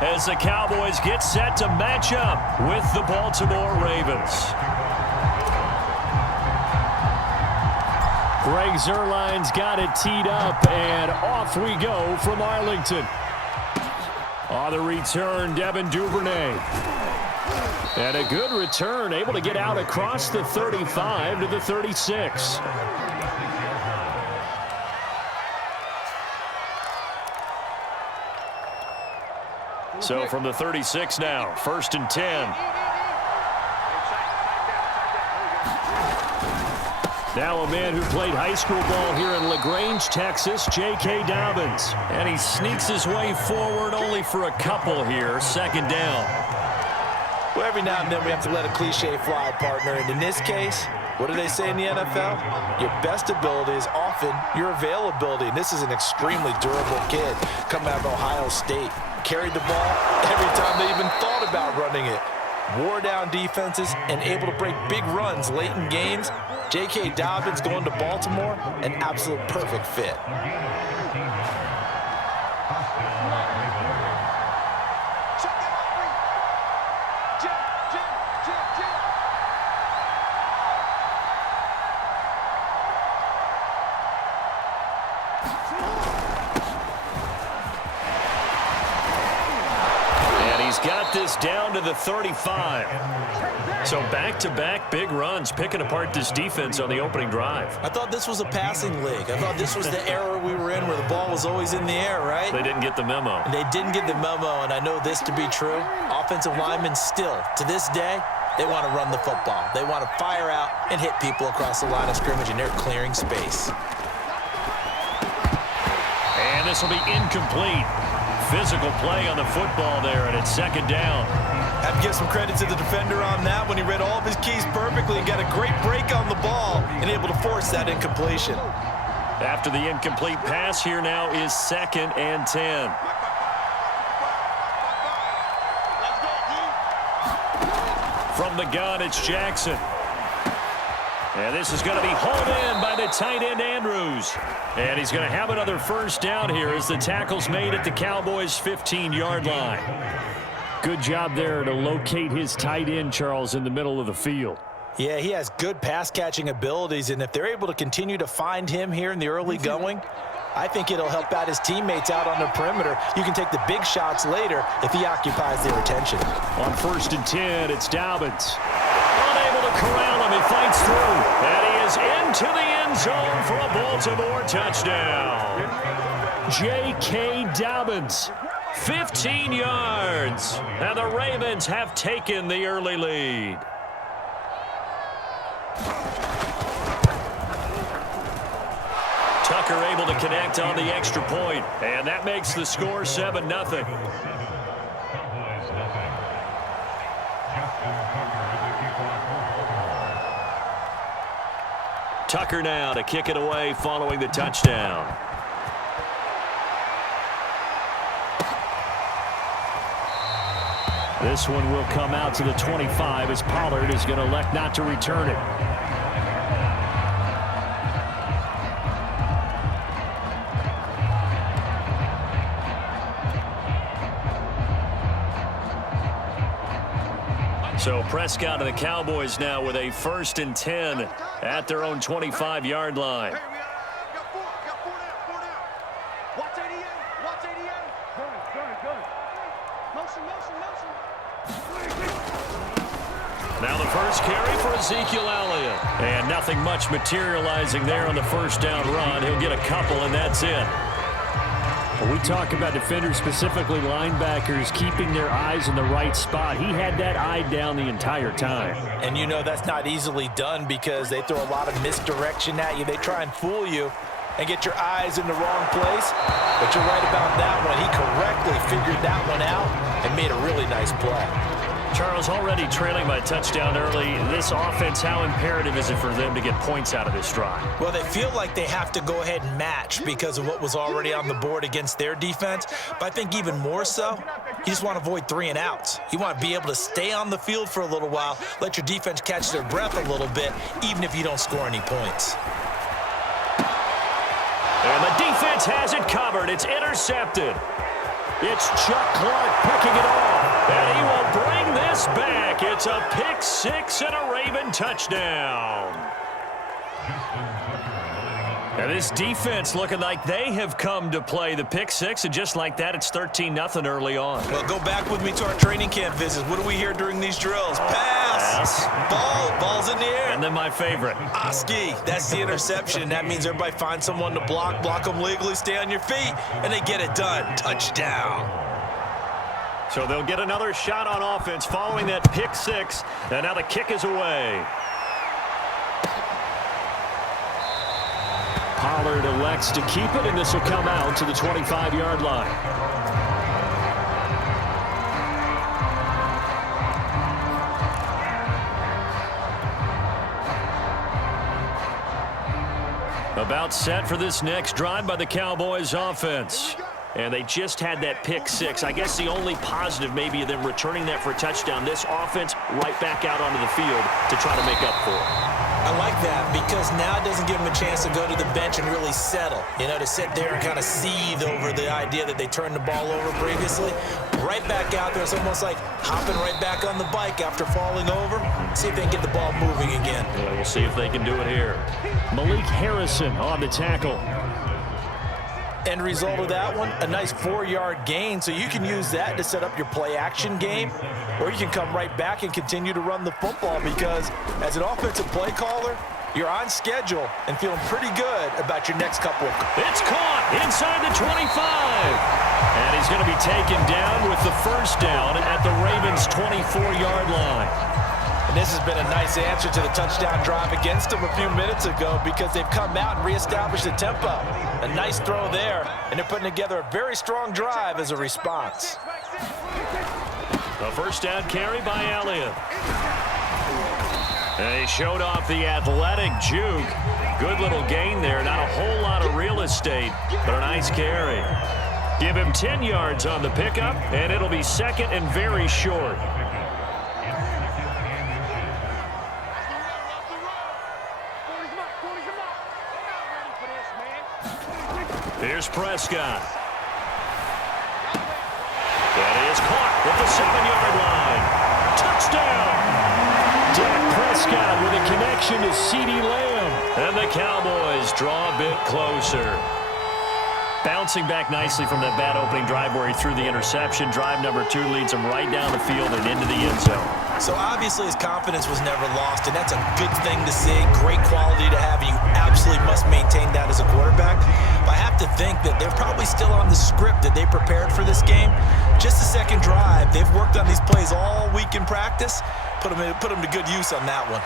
as the Cowboys get set to match up with the Baltimore Ravens. Greg Zuerlein's got it teed up, and off we go from Arlington. On the return, Devin Duvernay. And a good return, able to get out across the 35 to the 36. So from the 36 now, 1st and 10. Now a man who played high school ball here in LaGrange, Texas, J.K. Dobbins. And he sneaks his way forward only for a couple here, 2nd down. Well, every now and then we have to let a cliche fly, partner. And in this case, what do they say in the NFL? Your best ability is often your availability. And this is an extremely durable kid coming out of Ohio State. Carried the ball every time they even thought about running it. Wore down defenses and able to break big runs late in games. J.K. Dobbins going to Baltimore, an absolute perfect fit. Got this down to the 35. So back-to-back big runs, picking apart this defense on the opening drive. I thought this was a passing league. I thought this was the era we were in where the ball was always in the air, right? They didn't get the memo. They didn't get the memo, and I know this to be true. Offensive linemen still, to this day, they want to run the football. They want to fire out and hit people across the line of scrimmage, and they're clearing space. And this will be incomplete. Physical play on the football there, and it's 2nd down. Have to give some credit to the defender on that when he read all of his keys perfectly and got a great break on the ball and able to force that incompletion. After the incomplete pass, here now is 2nd and 10. From the gun, it's Jackson. And this is going to be hauled in by the tight end, Andrews. And he's going to have another 1st down here as the tackle's made at the Cowboys' 15-yard line. Good job there to locate his tight end, Charles, in the middle of the field. Yeah, he has good pass-catching abilities, and if they're able to continue to find him here in the early going, I think it'll help out his teammates out on the perimeter. You can take the big shots later if he occupies their attention. On 1st and 10, it's Dobbins. Unable to corral him, he fights through. And he is into the end zone for a Baltimore touchdown. J.K. Dobbins, 15 yards. And the Ravens have taken the early lead. Tucker able to connect on the extra point, and that makes the score 7-0. Tucker now to kick it away following the touchdown. This one will come out to the 25 as Pollard is going to elect not to return it. So Prescott and the Cowboys now with a 1st and 10 at their own 25-yard line. Now the first carry for Ezekiel Elliott. And nothing much materializing there on the 1st down run. He'll get a couple, and that's it. When we talk about defenders, specifically linebackers, keeping their eyes in the right spot, he had that eye down the entire time. And you know that's not easily done because they throw a lot of misdirection at you. They try and fool you and get your eyes in the wrong place. But you're right about that one. He correctly figured that one out and made a really nice play. Charles, already trailing by a touchdown early. This offense, how imperative is it for them to get points out of this drive? Well, they feel like they have to go ahead and match because of what was already on the board against their defense. But I think even more so, you just want to avoid 3 and outs. You want to be able to stay on the field for a little while, let your defense catch their breath a little bit, even if you don't score any points. And the defense has it covered. It's intercepted. It's Chuck Clark picking it off, and he will bring this back. It's a pick six and a Raven touchdown. And this defense looking like they have come to play the pick six, and just like that, it's 13-0 early on. Well, go back with me to our training camp visits. What do we hear during these drills? Pass. Ball's in the air. And then my favorite. Oski, that's the interception. That means everybody finds someone to block them legally, stay on your feet, and they get it done. Touchdown. So they'll get another shot on offense following that pick six, and now the kick is away. Pollard elects to keep it, and this will come out to the 25-yard line. About set for this next drive by the Cowboys offense. And they just had that pick six. I guess the only positive maybe of them returning that for a touchdown. This offense right back out onto the field to try to make up for it. I like that because now it doesn't give them a chance to go to the bench and really settle. You know, to sit there and kind of seethe over the idea that they turned the ball over previously. Right back out there. It's almost like hopping right back on the bike after falling over. See if they can get the ball moving again. Yeah, we'll see if they can do it here. Malik Harrison on the tackle. End result of that one, a nice 4-yard gain, so you can use that to set up your play-action game, or you can come right back and continue to run the football because as an offensive play caller, you're on schedule and feeling pretty good about your next couple of... It's caught inside the 25. And he's going to be taken down with the first down at the Ravens' 24-yard line. And this has been a nice answer to the touchdown drive against them a few minutes ago because they've come out and reestablished the tempo. A nice throw there, and they're putting together a very strong drive as a response. A first down carry by Elliott. And he showed off the athletic juke. Good little gain there. Not a whole lot of real estate, but a nice carry. Give him 10 yards on the pickup, and it'll be second and very short. Here's Prescott. That is caught at the 7-yard line. Touchdown! Dak Prescott with a connection to CeeDee Lamb. And the Cowboys draw a bit closer. Bouncing back nicely from that bad opening drive where he threw the interception. Drive number 2 leads him right down the field and into the end zone. So obviously his confidence was never lost, and that's a good thing to see. Great quality to have, and you absolutely must maintain that as a quarterback. But I have to think that they're probably still on the script that they prepared for this game. Just the second drive. They've worked on these plays all week in practice. Put them to good use on that one.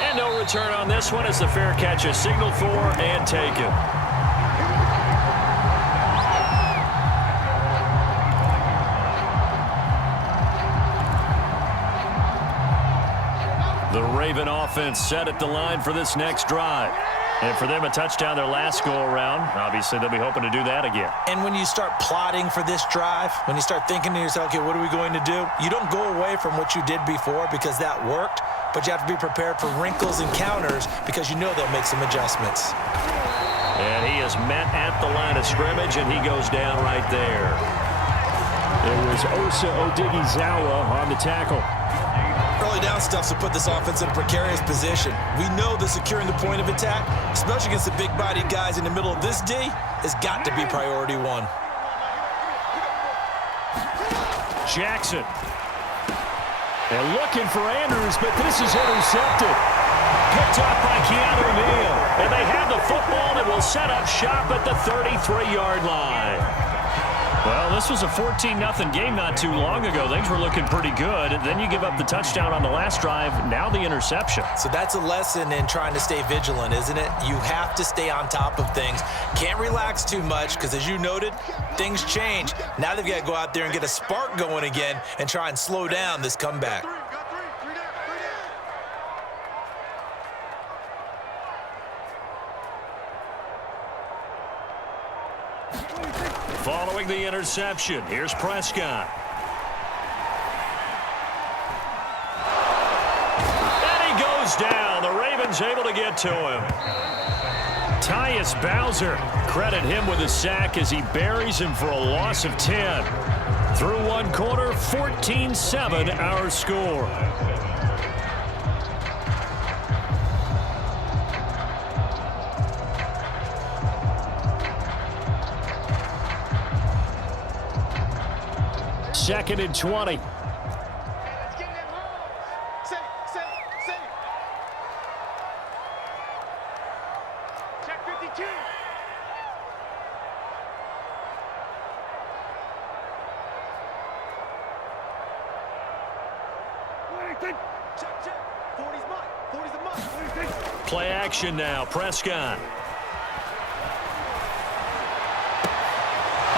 And no return on this one as the fair catch is signaled for and taken. The Raven offense set at the line for this next drive. And for them, a touchdown their last go-around. Obviously, they'll be hoping to do that again. And when you start plotting for this drive, when you start thinking to yourself, okay, what are we going to do? You don't go away from what you did before because that worked, but you have to be prepared for wrinkles and counters because you know they'll make some adjustments. And he is met at the line of scrimmage, and he goes down right there. It was Osa Odighizuwa on the tackle. Early down stuff to put this offense in a precarious position. We know that securing the point of attack, especially against the big-bodied guys in the middle of this D, has got to be priority one. Jackson. And looking for Andrews, but this is intercepted. Picked up by Keanu Neal. And they have the football and will set up shop at the 33-yard line. Well, this was a 14-0 game not too long ago. Things were looking pretty good. And then you give up the touchdown on the last drive, now the interception. So that's a lesson in trying to stay vigilant, isn't it? You have to stay on top of things. Can't relax too much because, as you noted, things change. Now they've got to go out there and get a spark going again and try and slow down this comeback. Following the interception, here's Prescott. And he goes down. The Ravens able to get to him. Tyus Bowser, credit him with a sack as he buries him for a loss of 10. Through one quarter, 14-7 our score. Second and 20. Let's get them home. Say. Check 52. Check. 40's mine. 40's the mine. Play action now. Prescott.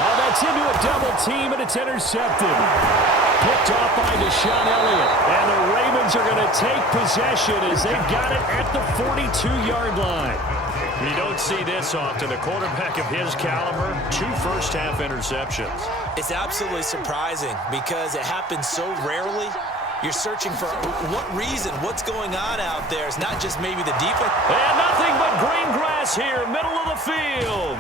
Oh, that's into a double team, and it's intercepted. Picked off by Deshaun Elliott. And the Ravens are going to take possession as they've got it at the 42-yard line. You don't see this often. A quarterback of his caliber, 2 first-half interceptions. It's absolutely surprising because it happens so rarely. You're searching for what reason, what's going on out there. It's not just maybe the defense. And nothing but green grass here, middle of the field.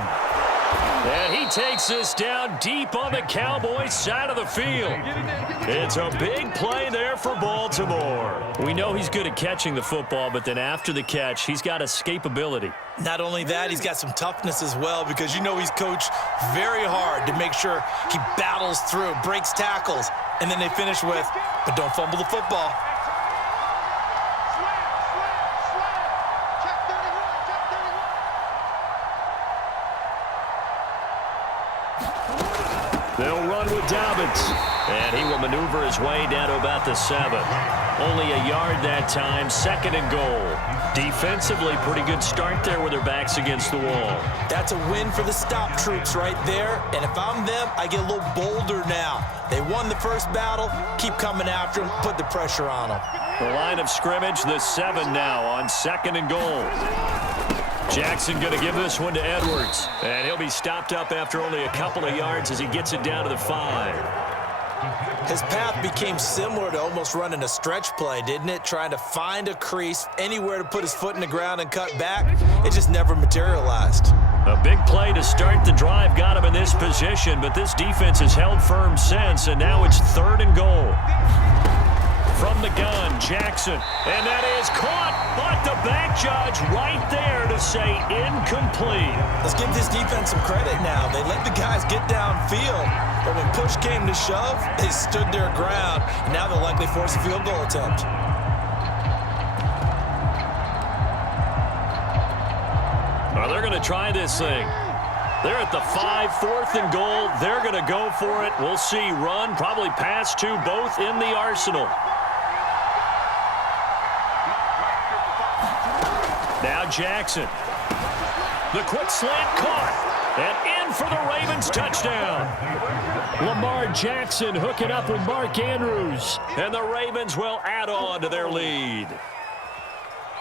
And he takes this down deep on the Cowboys side of the field. It's a big play there for Baltimore. We know he's good at catching the football, but then after the catch, he's got escapability. Not only that, he's got some toughness as well because you know he's coached very hard to make sure he battles through, breaks tackles, and then they finish with, but don't fumble the football. Check 31. They'll run with Dobbins, and he will maneuver his way down to about the 7. Only a yard that time, 2nd and goal. Defensively, pretty good start there with their backs against the wall. That's a win for the stop troops right there, and if I'm them, I get a little bolder now. They won the first battle, keep coming after them, put the pressure on them. The line of scrimmage, the 7 now on 2nd and goal. Jackson going to give this one to Edwards. And he'll be stopped up after only a couple of yards as he gets it down to the 5. His path became similar to almost running a stretch play, didn't it? Trying to find a crease, anywhere to put his foot in the ground and cut back. It just never materialized. A big play to start the drive got him in this position, but this defense has held firm since, and now it's 3rd and goal. From the gun, Jackson, and that is caught, but the back judge right there to say incomplete. Let's give this defense some credit now. They let the guys get downfield, but when push came to shove, they stood their ground, and now they'll likely force a field goal attempt. Well, they're going to try this thing. They're at the 5, 4th and goal. They're going to go for it. We'll see. Run, probably pass to both in the arsenal. Now Jackson. The quick slant caught. And in for the Ravens touchdown. Lamar Jackson hooking up with Mark Andrews. And the Ravens will add on to their lead.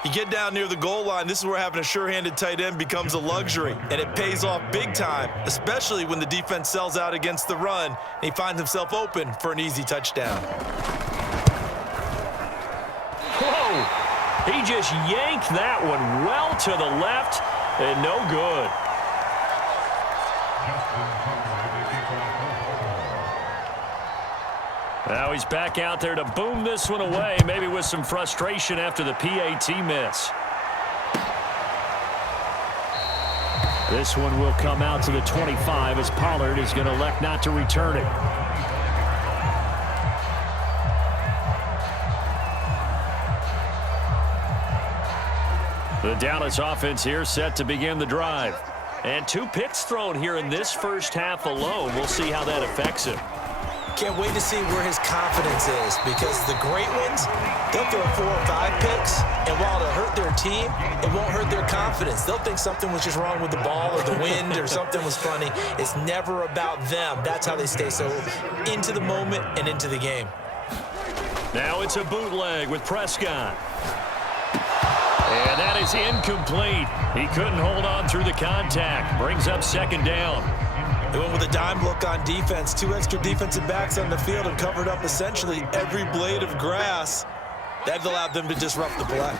You get down near the goal line, this is where having a sure-handed tight end becomes a luxury, and it pays off big time, especially when the defense sells out against the run, and he finds himself open for an easy touchdown. Whoa! He just yanked that one well to the left, and no good. Now he's back out there to boom this one away, maybe with some frustration after the PAT miss. This one will come out to the 25 as Pollard is going to elect not to return it. The Dallas offense here set to begin the drive. And 2 picks thrown here in this first half alone. We'll see how that affects him. Can't wait to see where his confidence is, because the great ones, they'll throw 4 or 5 picks, and while it'll hurt their team, it won't hurt their confidence. They'll think something was just wrong with the ball or the wind or something was funny. It's never about them. That's how they stay so into the moment and into the game. Now it's a bootleg with Prescott. And that is incomplete. He couldn't hold on through the contact. Brings up 2nd down. They went with a dime look on defense. 2 extra defensive backs on the field and covered up essentially every blade of grass. That allowed them to disrupt the play.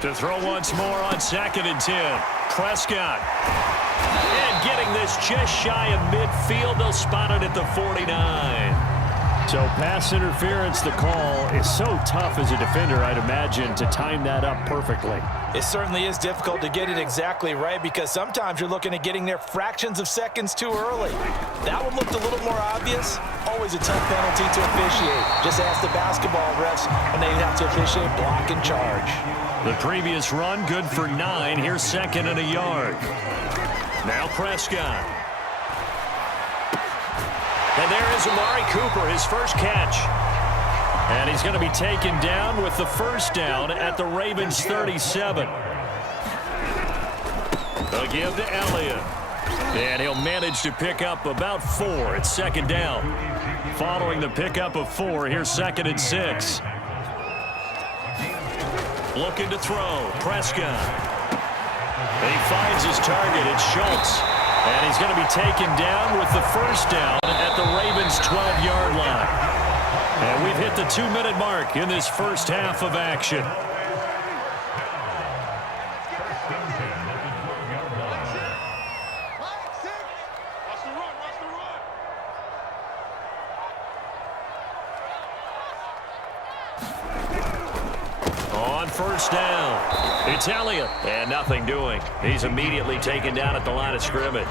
To throw once more on 2nd and 10. Prescott. And getting this just shy of midfield. They'll spot it at the 49. So pass interference, the call is so tough as a defender, I'd imagine, to time that up perfectly. It certainly is difficult to get it exactly right because sometimes you're looking at getting there fractions of seconds too early. That one looked a little more obvious. Always a tough penalty to officiate. Just ask the basketball refs when they have to officiate block and charge. The previous run, good for 9. Here's 2nd and a yard. Now Prescott. And there is Amari Cooper, his first catch. And he's going to be taken down with the first down at the Ravens' 37. They'll give to Elliott. And he'll manage to pick up about 4 at 2nd down. Following the pickup of 4, here's 2nd and 6. Looking to throw. Prescott. And he finds his target. It's Schultz. And he's going to be taken down with the first down at the Ravens' 12-yard line. And we've hit the 2-minute mark in this first half of action. On first down, it's Elliott, and nothing doing. He's immediately taken down at the line of scrimmage.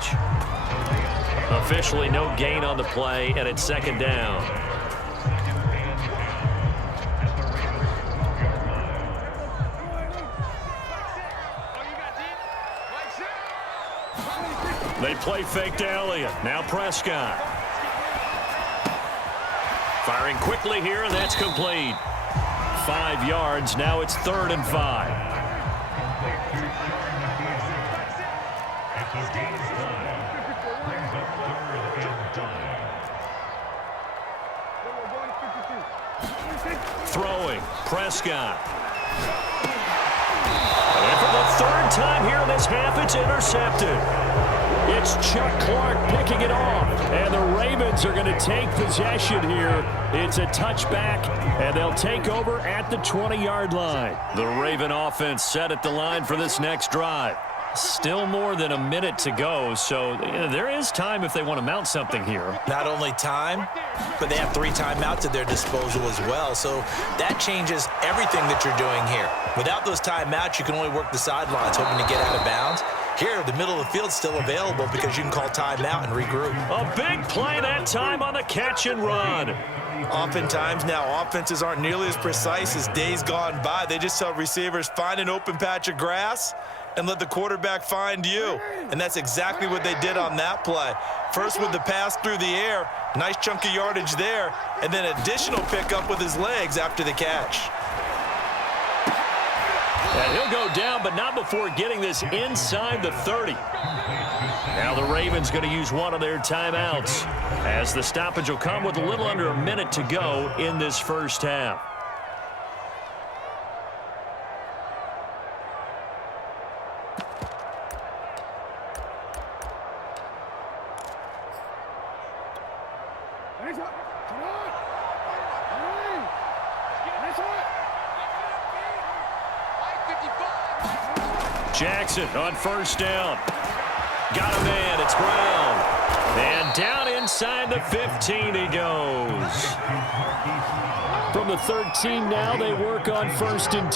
Officially no gain on the play, and it's 2nd down. They play fake to Elliott. Now Prescott. Firing quickly here, and that's complete. 5 yards. Now it's 3rd and 5. Throwing. Prescott. And for the 3rd time here in this half, it's intercepted. It's Chuck Clark picking it off. And the Ravens are going to take possession here. It's a touchback, and they'll take over at the 20-yard line. The Raven offense set at the line for this next drive. Still more than a minute to go, so there is time if they want to mount something here. Not only time, but they have 3 timeouts at their disposal as well, so that changes everything that you're doing here. Without those timeouts, you can only work the sidelines, hoping to get out of bounds. Here, the middle of the field's still available because you can call timeout and regroup. A big play that time on the catch and run. Oftentimes now, offenses aren't nearly as precise as days gone by. They just tell receivers, find an open patch of grass and let the quarterback find you. And that's exactly what they did on that play. First with the pass through the air, nice chunk of yardage there, and then additional pickup with his legs after the catch. And he'll go down, but not before getting this inside the 30. Now the Ravens going to use one of their timeouts as the stoppage will come with a little under a minute to go in this first half. Jackson on first down. Got a man. It's Brown. And down inside the 15 he goes. From the 13 now, they work on 1st and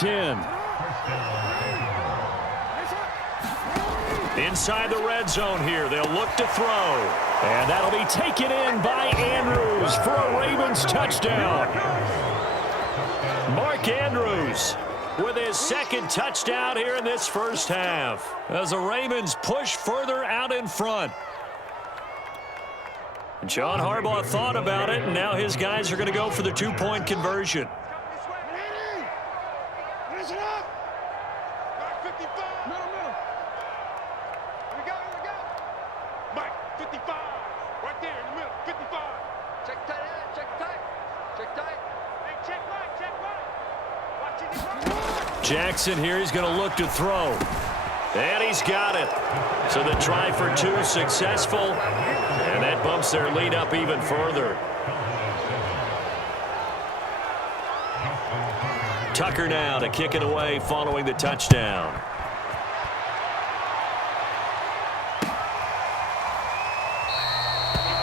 10. Inside the red zone here. They'll look to throw. And that'll be taken in by Andrews for a Ravens touchdown. Mark Andrews with his 2nd touchdown here in this first half as the Ravens push further out in front. John Harbaugh thought about it, and now his guys are going to go for the 2-point conversion. Jackson here, he's going to look to throw. And he's got it. So the try for 2 successful. And that bumps their lead up even further. Tucker now to kick it away following the touchdown.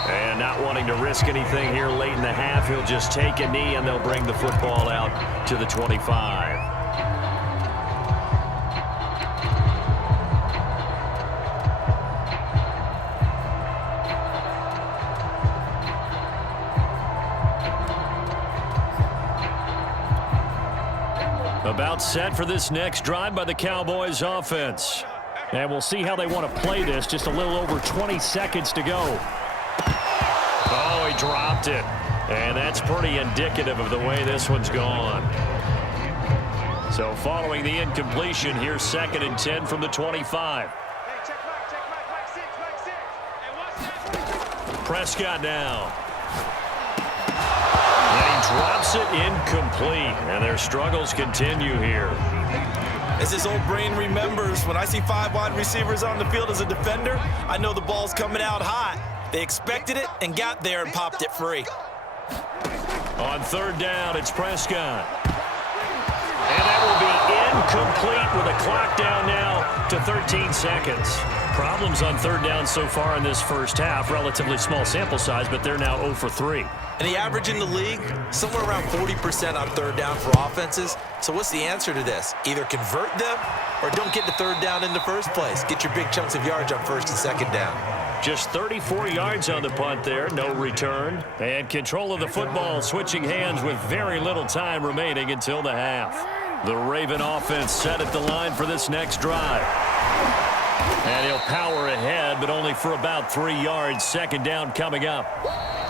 And not wanting to risk anything here late in the half, he'll just take a knee and they'll bring the football out to the 25. About set for this next drive by the Cowboys offense. And we'll see how they want to play this. Just a little over 20 seconds to go. Oh, he dropped it. And that's pretty indicative of the way this one's gone. So following the incompletion, here's 2nd and 10 from the 25. Prescott now. And he drops it incomplete. And their struggles continue here. As his old brain remembers, when I see 5 wide receivers on the field as a defender, I know the ball's coming out hot. They expected it and got there and popped it free. On 3rd down, it's Prescott. And that will be incomplete with a clock down now to 13 seconds. Problems on 3rd down so far in this first half. Relatively small sample size, but they're now 0 for 3. And the average in the league, somewhere around 40% on 3rd down for offenses. So what's the answer to this? Either convert them or don't get to 3rd down in the first place. Get your big chunks of yards on 1st and 2nd down. Just 34 yards on the punt there, no return. And control of the football switching hands with very little time remaining until the half. The Raven offense set at the line for this next drive. And he'll power ahead, but only for about 3 yards. 2nd down coming up.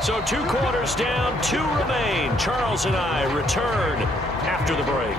So 2 quarters down, 2 remain. Charles and I return after the break.